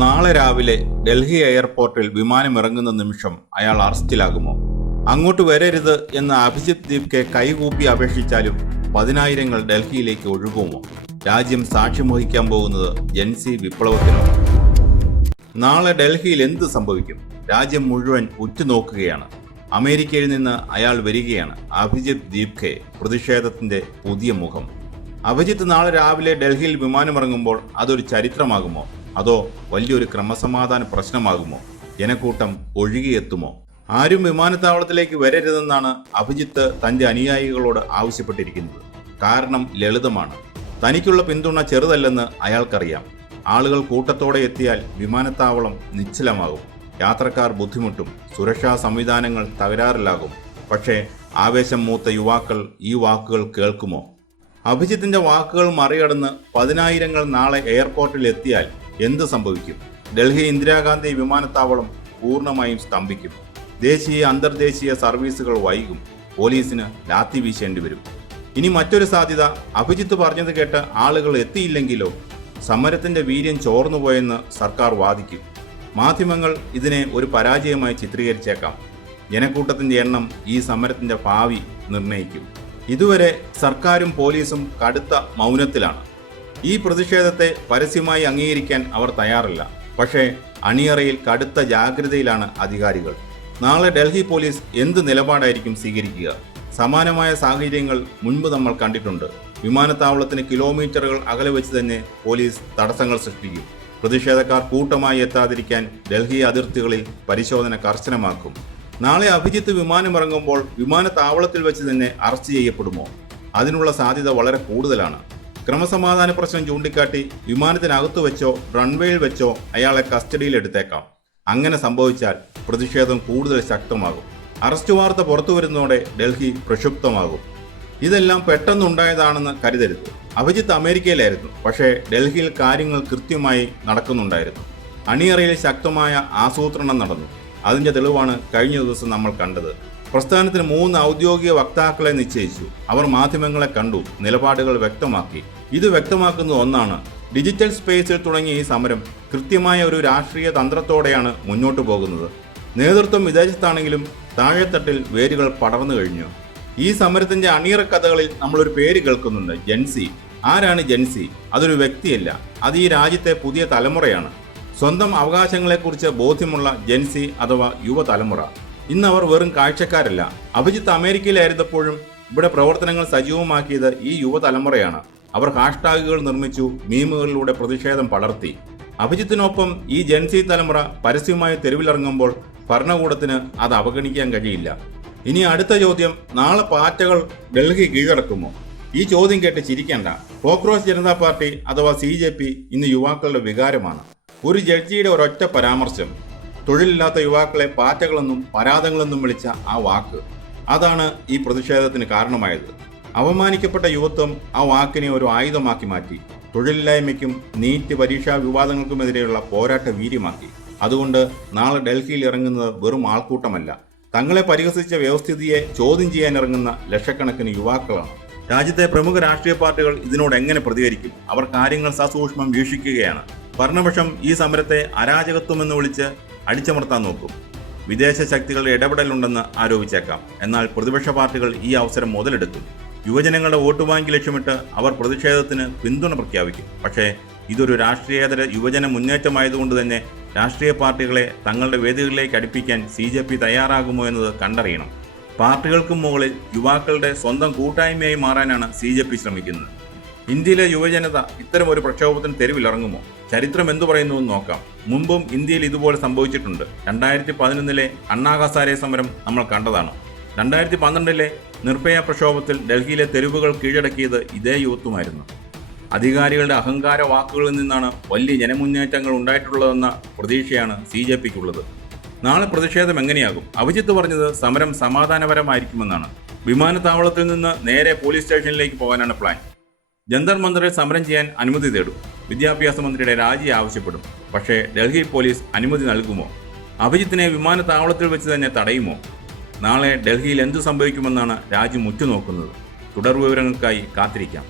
നാളെ രാവിലെ ഡൽഹി എയർപോർട്ടിൽ വിമാനമിറങ്ങുന്ന നിമിഷം അയാൾ അറസ്റ്റിലാകുമോ? അങ്ങോട്ട് വരരുത് എന്ന് അഭിജിത്ത് ദീപ്കെ കൈകൂപ്പി അപേക്ഷിച്ചാലും പതിനായിരങ്ങൾ ഡൽഹിയിലേക്ക് ഒഴുകുമോ? രാജ്യം സാക്ഷ്യം വഹിക്കാൻ പോകുന്നത് ജൻസി വിപ്ലവത്തിനോ? നാളെ ഡൽഹിയിൽ എന്ത് സംഭവിക്കും? രാജ്യം മുഴുവൻ ഉറ്റുനോക്കുകയാണ്. അമേരിക്കയിൽ നിന്ന് അയാൾ വരികയാണ്. അഭിജിത്ത് ദീപ്കെ, പ്രതിഷേധത്തിന്റെ പുതിയ മുഖം. അഭിജിത്ത് നാളെ രാവിലെ ഡൽഹിയിൽ വിമാനമിറങ്ങുമ്പോൾ അതൊരു ചരിത്രമാകുമോ? അതോ വലിയൊരു ക്രമസമാധാന പ്രശ്നമാകുമോ? ജനക്കൂട്ടം ഒഴുകിയെത്തുമോ? ആരും വിമാനത്താവളത്തിലേക്ക് വരരുതെന്നാണ് അഭിജിത്ത് തന്റെ അനുയായികളോട് ആവശ്യപ്പെട്ടിരിക്കുന്നത്. കാരണം ലളിതമാണ്. തനിക്കുള്ള പിന്തുണ ചെറുതല്ലെന്ന് അയാൾക്കറിയാം. ആളുകൾ കൂട്ടത്തോടെ എത്തിയാൽ വിമാനത്താവളം നിശ്ചലമാകും. യാത്രക്കാർ ബുദ്ധിമുട്ടും. സുരക്ഷാ സംവിധാനങ്ങൾ തകരാറിലാകും. പക്ഷേ ആവേശം മൂത്ത യുവാക്കൾ ഈ വാക്കുകൾ കേൾക്കുമോ? അഭിജിത്തിന്റെ വാക്കുകൾ മറികടന്ന് പതിനായിരങ്ങൾ നാളെ എയർപോർട്ടിൽ എത്തിയാൽ എന്ത് സംഭവിക്കും? ഡൽഹി ഇന്ദിരാഗാന്ധി വിമാനത്താവളം പൂർണ്ണമായും സ്തംഭിക്കും. ദേശീയ അന്തർദേശീയ സർവീസുകൾ വൈകും. പോലീസിന് ലാത്തി വീശേണ്ടി വരും. ഇനി മറ്റൊരു സാധ്യത, അഭിജിത്ത് പറഞ്ഞത് കേട്ട് ആളുകൾ എത്തിയില്ലെങ്കിലോ? സമരത്തിന്റെ വീര്യം ചോർന്നുപോയെന്ന് സർക്കാർ വാദിക്കും. മാധ്യമങ്ങൾ ഇതിനെ ഒരു പരാജയമായി ചിത്രീകരിച്ചേക്കാം. ജനക്കൂട്ടത്തിന്റെ എണ്ണം ഈ സമരത്തിന്റെ ഭാവി നിർണ്ണയിക്കും. ഇതുവരെ സർക്കാരും പോലീസും കടുത്ത മൗനത്തിലാണ്. ഈ പ്രതിഷേധത്തെ പരസ്യമായി അംഗീകരിക്കാൻ അവർ തയ്യാറല്ല. പക്ഷേ അണിയറയിൽ കടുത്ത ജാഗ്രതയിലാണ് അധികാരികൾ. നാളെ ഡൽഹി പോലീസ് എന്ത് നിലപാടായിരിക്കും സ്വീകരിക്കുക? സമാനമായ സാഹചര്യങ്ങൾ മുൻപ് നമ്മൾ കണ്ടിട്ടുണ്ട്. വിമാനത്താവളത്തിന് കിലോമീറ്ററുകൾ അകലെ വെച്ച് തന്നെ പോലീസ് തടസ്സങ്ങൾ സൃഷ്ടിക്കും. പ്രതിഷേധക്കാർ കൂട്ടമായി എത്താതിരിക്കാൻ ഡൽഹി അതിർത്തികളിൽ പരിശോധന കർശനമാക്കും. നാളെ അഭിജിത്ത് വിമാനമിറങ്ങുമ്പോൾ വിമാനത്താവളത്തിൽ വെച്ച് തന്നെ അറസ്റ്റ് ചെയ്യപ്പെടുമോ? അതിനുള്ള സാധ്യത വളരെ കൂടുതലാണ്. ക്രമസമാധാന പ്രശ്നം ചൂണ്ടിക്കാട്ടി വിമാനത്തിനകത്തു വെച്ചോ റൺവേയിൽ വെച്ചോ അയാളെ കസ്റ്റഡിയിൽ എടുത്തേക്കാം. അങ്ങനെ സംഭവിച്ചാൽ പ്രതിഷേധം കൂടുതൽ ശക്തമാകും. അറസ്റ്റ് വാർത്ത പുറത്തു വരുന്നതോടെ ഡൽഹി പ്രക്ഷുബ്ധമാകും. ഇതെല്ലാം പെട്ടെന്നുണ്ടായതാണെന്ന് കരുതരുത്. അഭിജിത്ത് അമേരിക്കയിലായിരുന്നു. പക്ഷേ ഡൽഹിയിൽ കാര്യങ്ങൾ കൃത്യമായി നടക്കുന്നുണ്ടായിരുന്നു. അണിയറയിൽ ശക്തമായ ആസൂത്രണം നടന്നു. അതിന്റെ തെളിവാണ് കഴിഞ്ഞ ദിവസം നമ്മൾ കണ്ടത്. പ്രസ്ഥാനത്തിന് 3 ഔദ്യോഗിക വക്താക്കളെ നിശ്ചയിച്ചു. അവർ മാധ്യമങ്ങളെ കണ്ടു, നിലപാടുകൾ വ്യക്തമാക്കി. ഇത് വ്യക്തമാക്കുന്ന ഒന്നാണ്, ഡിജിറ്റൽ സ്പേസിൽ തുടങ്ങിയ ഈ സമരം കൃത്യമായ ഒരു രാഷ്ട്രീയ തന്ത്രത്തോടെയാണ് മുന്നോട്ടു പോകുന്നത്. നേതൃത്വം വിദേശത്താണെങ്കിലും താഴെത്തട്ടിൽ വേരുകൾ പടർന്നു കഴിഞ്ഞു. ഈ സമരത്തിന്റെ അണിയറ കഥകളിൽ നമ്മളൊരു പേര് കേൾക്കുന്നുണ്ട്, ജൻസി. ആരാണ് ജൻസി? അതൊരു വ്യക്തിയല്ല, അത് ഈ രാജ്യത്തെ പുതിയ തലമുറയാണ്. സ്വന്തം അവകാശങ്ങളെക്കുറിച്ച് ബോധ്യമുള്ള ജൻസി അഥവാ യുവതലമുറ. ഇന്ന് അവർ വെറും കാഴ്ചക്കാരല്ല. അഭിജിത്ത് അമേരിക്കയിലായിരുന്നപ്പോഴും ഇവിടെ പ്രവർത്തനങ്ങൾ സജീവമാക്കിയത് ഈ യുവതലമുറയാണ്. അവർ ഹാഷ്ടാഗുകൾ നിർമ്മിച്ചു, മീമുകളിലൂടെ പ്രതിഷേധം പടർത്തി. അഭിജിത്തിനൊപ്പം ഈ ജൻസി തലമുറ പരസ്യമായി തെരുവിലിറങ്ങുമ്പോൾ ഭരണകൂടത്തിന് അത് അവഗണിക്കാൻ കഴിയില്ല. ഇനി അടുത്ത ചോദ്യം, നാളെ പാറ്റകൾ ഡൽഹി കീഴടക്കുമോ? ഈ ചോദ്യം കേട്ട് ചിരിക്കേണ്ട. കോക്രോച്ച് ജനതാ പാർട്ടി അഥവാ CJP ഇന്ന് യുവാക്കളുടെ വികാരമാണ്. ഒരു ജഡ്ജിയുടെ ഒരൊറ്റ പരാമർശം, തൊഴിലില്ലാത്ത യുവാക്കളെ പാറ്റകളെന്നും പരാതങ്ങളെന്നും വിളിച്ച ആ വാക്ക്, അതാണ് ഈ പ്രതിഷേധത്തിന് കാരണമായത്. അവമാനിക്കപ്പെട്ട യുവത്വം ആ വാക്കിനെ ഒരു ആയുധമാക്കി മാറ്റി. തൊഴിലില്ലായ്മയ്ക്കും നീറ്റ് പരീക്ഷാ വിവാദങ്ങൾക്കുമെതിരെയുള്ള പോരാട്ട വീര്യമാക്കി. അതുകൊണ്ട് നാളെ ഡൽഹിയിൽ ഇറങ്ങുന്നത് വെറും ആൾക്കൂട്ടമല്ല, തങ്ങളെ പരിഹസിച്ച വ്യവസ്ഥിതിയെ ചോദ്യം ചെയ്യാൻ ഇറങ്ങുന്ന ലക്ഷക്കണക്കിന് യുവാക്കളാണ്. രാജ്യത്തെ പ്രമുഖ രാഷ്ട്രീയ പാർട്ടികൾ ഇതിനോട് എങ്ങനെ പ്രതികരിക്കും? അവർ കാര്യങ്ങൾ സസൂക്ഷ്മം വീക്ഷിക്കുകയാണ്. ഭരണപക്ഷം ഈ സമരത്തെ അരാജകത്വമെന്ന് വിളിച്ച് അടിച്ചമർത്താൻ നോക്കും. വിദേശ ശക്തികളുടെ ഇടപെടലുണ്ടെന്ന് ആരോപിച്ചേക്കാം. എന്നാൽ പ്രതിപക്ഷ പാർട്ടികൾ ഈ അവസരം മുതലെടുക്കും. യുവജനങ്ങളുടെ വോട്ട് ബാങ്ക് ലക്ഷ്യമിട്ട് അവർ പ്രതിഷേധത്തിന് പിന്തുണ പ്രഖ്യാപിക്കും. പക്ഷേ ഇതൊരു രാഷ്ട്രീയേതര യുവജന മുന്നേറ്റമായതുകൊണ്ട് തന്നെ രാഷ്ട്രീയ പാർട്ടികളെ തങ്ങളുടെ വേദികളിലേക്ക് അടുപ്പിക്കാൻ CJP തയ്യാറാകുമോ എന്നത് കണ്ടറിയണം. പാർട്ടികൾക്കും മുകളിൽ യുവാക്കളുടെ സ്വന്തം കൂട്ടായ്മയായി മാറാനാണ് CJP ശ്രമിക്കുന്നത്. ഇന്ത്യയിലെ യുവജനത ഇത്തരം ഒരു പ്രക്ഷോഭത്തിന് തെരുവിലിറങ്ങുമോ? ചരിത്രം എന്തു പറയുന്നുവെന്ന് നോക്കാം. മുമ്പും ഇന്ത്യയിൽ ഇതുപോലെ സംഭവിച്ചിട്ടുണ്ട്. 2011 അണ്ണാ ഹസാരെ സമരം നമ്മൾ കണ്ടതാണ്. 2012 നിർഭയ പ്രക്ഷോഭത്തിൽ ഡൽഹിയിലെ തെരുവുകൾ കീഴടക്കിയത് ഇതേ യുവത്വമായിരുന്നു. അധികാരികളുടെ അഹങ്കാര വാക്കുകളിൽ നിന്നാണ് വലിയ ജനമുന്നേറ്റങ്ങൾ ഉണ്ടായിട്ടുള്ളതെന്ന പ്രതീക്ഷയാണ് CJPക്കുള്ളത്. നാളെ പ്രതിഷേധം എങ്ങനെയാകും? അഭിജിത്ത് പറഞ്ഞത് സമരം സമാധാനപരമായിരിക്കുമെന്നാണ്. വിമാനത്താവളത്തിൽ നിന്ന് നേരെ പോലീസ് സ്റ്റേഷനിലേക്ക് പോകാനാണ് പ്ലാൻ. ജന്തർ മന്ദറിൽ സമരം ചെയ്യാൻ അനുമതി തേടും. വിദ്യാഭ്യാസ മന്ത്രിയുടെ രാജി ആവശ്യപ്പെടും. പക്ഷേ ഡൽഹി പോലീസ് അനുമതി നൽകുമോ? അഭിജിത്തിനെ വിമാനത്താവളത്തിൽ വെച്ച് തന്നെ തടയുമോ? നാളെ ഡൽഹിയിൽ എന്തു സംഭവിക്കുമെന്നാണ് രാജ്യം ഉറ്റുനോക്കുന്നത്. തുടർ വിവരങ്ങൾക്കായി കാത്തിരിക്കാം.